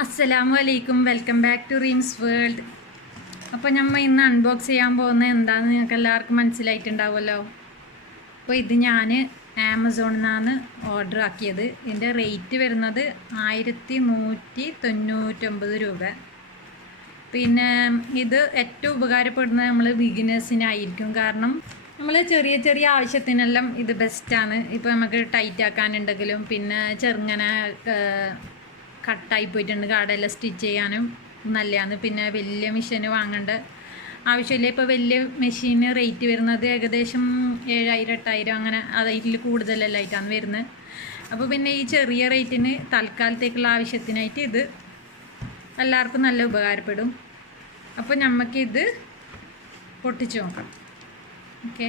അസ്സലാമു അലൈക്കും, welcome back to Reem's world. അപ്പോൾ നമ്മൾ ഇന്ന് അൺബോക്സ് ചെയ്യാൻ പോകുന്നത് എന്താണെന്ന് നിങ്ങൾക്ക് എല്ലാവർക്കും മനസ്സിലായിട്ടുണ്ടാവുമല്ലോ. അപ്പോൾ ഇത് ഞാൻ ആമസോണിൽ നിന്നാണ് ഓർഡർ ആക്കിയത്. ഇതിൻ്റെ റേറ്റ് വരുന്നത് 1199 രൂപ. പിന്നെ ഇത് ഏറ്റവും ഉപകാരപ്പെടുന്നത് നമ്മൾ ബിഗിനേഴ്സിനായിരിക്കും. കാരണം നമ്മൾ ചെറിയ ചെറിയ ആവശ്യത്തിനെല്ലാം ഇത് ബെസ്റ്റാണ്. ഇപ്പോൾ നമുക്ക് ടൈറ്റ് ആക്കാനുണ്ടെങ്കിലും പിന്നെ ചെറുങ്ങനെ കട്ടായി പോയിട്ടുണ്ട്, കാടെല്ലാം സ്റ്റിച്ച് ചെയ്യാനും നല്ലതാണ്. പിന്നെ വലിയ മെഷീന് വാങ്ങേണ്ട ആവശ്യമില്ല. ഇപ്പോൾ വലിയ മെഷീന് റേറ്റ് വരുന്നത് ഏകദേശം 7000 8000 അങ്ങനെ അതിൽ കൂടുതലെല്ലായിട്ടാണ് വരുന്നത്. അപ്പോൾ പിന്നെ ഈ ചെറിയ റേറ്റിന് തൽക്കാലത്തേക്കുള്ള ആവശ്യത്തിനായിട്ട് ഇത് എല്ലാവർക്കും നല്ല ഉപകാരപ്പെടും. അപ്പോൾ നമുക്കിത് പൊട്ടിച്ച് നോക്കാം. ഓക്കെ,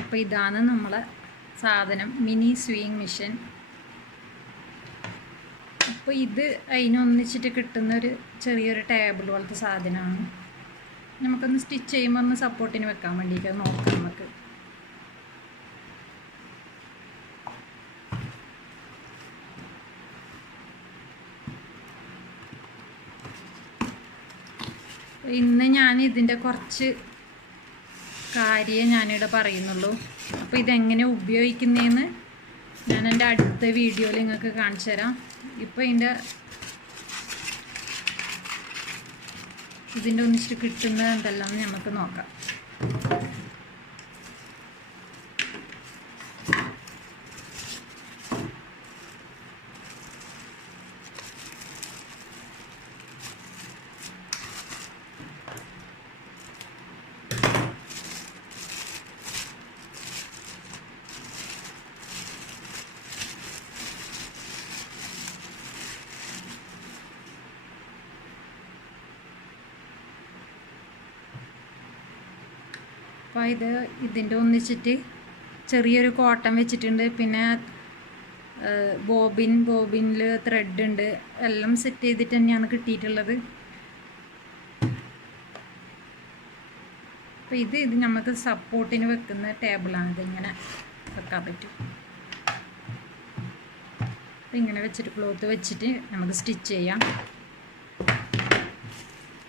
അപ്പോൾ ഇതാണ് നമ്മളെ സാധനം, മിനി സ്വിങ് മെഷീൻ. അപ്പോൾ ഇത് അതിനൊന്നിച്ചിട്ട് കിട്ടുന്നൊരു ചെറിയൊരു ടേബിൾ പോലത്തെ സാധനമാണ്. നമുക്കൊന്ന് സ്റ്റിച്ച് ചെയ്യുമ്പോൾ ഒന്ന് സപ്പോർട്ടിന് വെക്കാൻ വേണ്ടിയിട്ട് നോക്കാം. നമുക്ക് ഇന്ന് ഞാൻ ഇതിൻ്റെ കുറച്ച് കാര്യമേ ഞാനിവിടെ പറയുന്നുള്ളൂ. അപ്പോൾ ഇതെങ്ങനെ ഉപയോഗിക്കുന്നതെന്ന് ഞാൻ എൻ്റെ അടുത്ത വീഡിയോയിൽ നിങ്ങൾക്ക് കാണിച്ചു തരാം. ഇപ്പോൾ ഇതിൻ്റെ ഒന്നിച്ചിട്ട് കിട്ടുന്നത് എന്തെല്ലാം നമുക്ക് നോക്കാം. അപ്പോൾ ഇതിൻ്റെ ഒന്നിച്ചിട്ട് ചെറിയൊരു കോട്ടൺ വെച്ചിട്ടുണ്ട്. പിന്നെ ബോബിനിൽ ത്രെഡ് ഉണ്ട്. എല്ലാം സെറ്റ് ചെയ്തിട്ട് തന്നെയാണ് കിട്ടിയിട്ടുള്ളത്. അപ്പോൾ ഇത് നമുക്ക് സപ്പോർട്ടിന് വെക്കുന്ന ടേബിളാണ്. ഇതിങ്ങനെ വെക്കാൻ പറ്റും. അപ്പോൾ ഇങ്ങനെ വെച്ചിട്ട് ക്ലോത്ത് വെച്ചിട്ട് നമുക്ക് സ്റ്റിച്ച് ചെയ്യാം.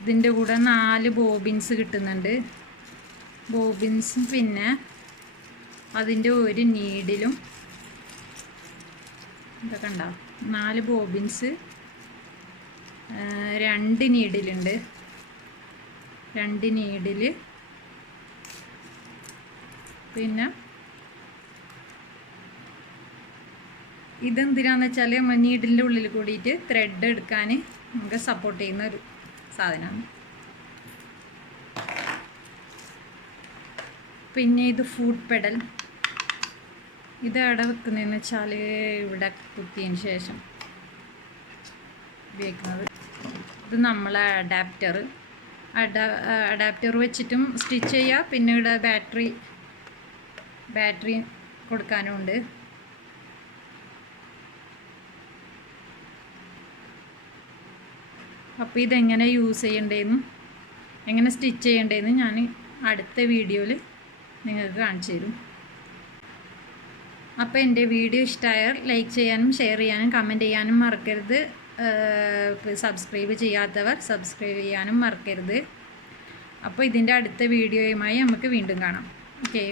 ഇതിൻ്റെ കൂടെ 4 ബോബിൻസ് കിട്ടുന്നുണ്ട്. ബോബിൻസും പിന്നെ അതിൻ്റെ ഒരു നീഡിലും ഇതൊക്കെ ഉണ്ടാവും. 4 ബോബിൻസ്, 2 നീഡിലുണ്ട്. 2 നീഡിൽ പിന്നെ ഇതെന്തിനാന്ന് വെച്ചാൽ നീഡിലിൻ്റെ ഉള്ളിൽ കൂടിയിട്ട് ത്രെഡ് എടുക്കാൻ നമുക്ക് സപ്പോർട്ട് ചെയ്യുന്ന ഒരു സാധനമാണ്. പിന്നെ ഇത് ഫുഡ് പെഡൽ. ഇത് എവിടെ വെക്കുന്നതെന്ന് വെച്ചാൽ ഇവിടെ കുത്തിയതിന് ശേഷം ഉപയോഗിക്കുന്നത്. ഇത് നമ്മളെ അഡാപ്റ്റർ വെച്ചിട്ടും സ്റ്റിച്ച് ചെയ്യുക. പിന്നെ ഇവിടെ ബാറ്ററി കൊടുക്കാനുമുണ്ട്. അപ്പോൾ ഇതെങ്ങനെ യൂസ് ചെയ്യേണ്ടതെന്നും എങ്ങനെ സ്റ്റിച്ച് ചെയ്യേണ്ടതെന്നും ഞാൻ അടുത്ത വീഡിയോയിൽ നിങ്ങൾക്ക് കാണിച്ചു തരും. അപ്പോൾ എൻ്റെ വീഡിയോ ഇഷ്ടമായാൽ ലൈക്ക് ചെയ്യാനും ഷെയർ ചെയ്യാനും കമൻറ്റ് ചെയ്യാനും മറക്കരുത്. സബ്സ്ക്രൈബ് ചെയ്യാത്തവർ സബ്സ്ക്രൈബ് ചെയ്യാനും മറക്കരുത്. അപ്പോൾ ഇതിൻ്റെ അടുത്ത വീഡിയോയുമായി നമുക്ക് വീണ്ടും കാണാം. ഓക്കെ.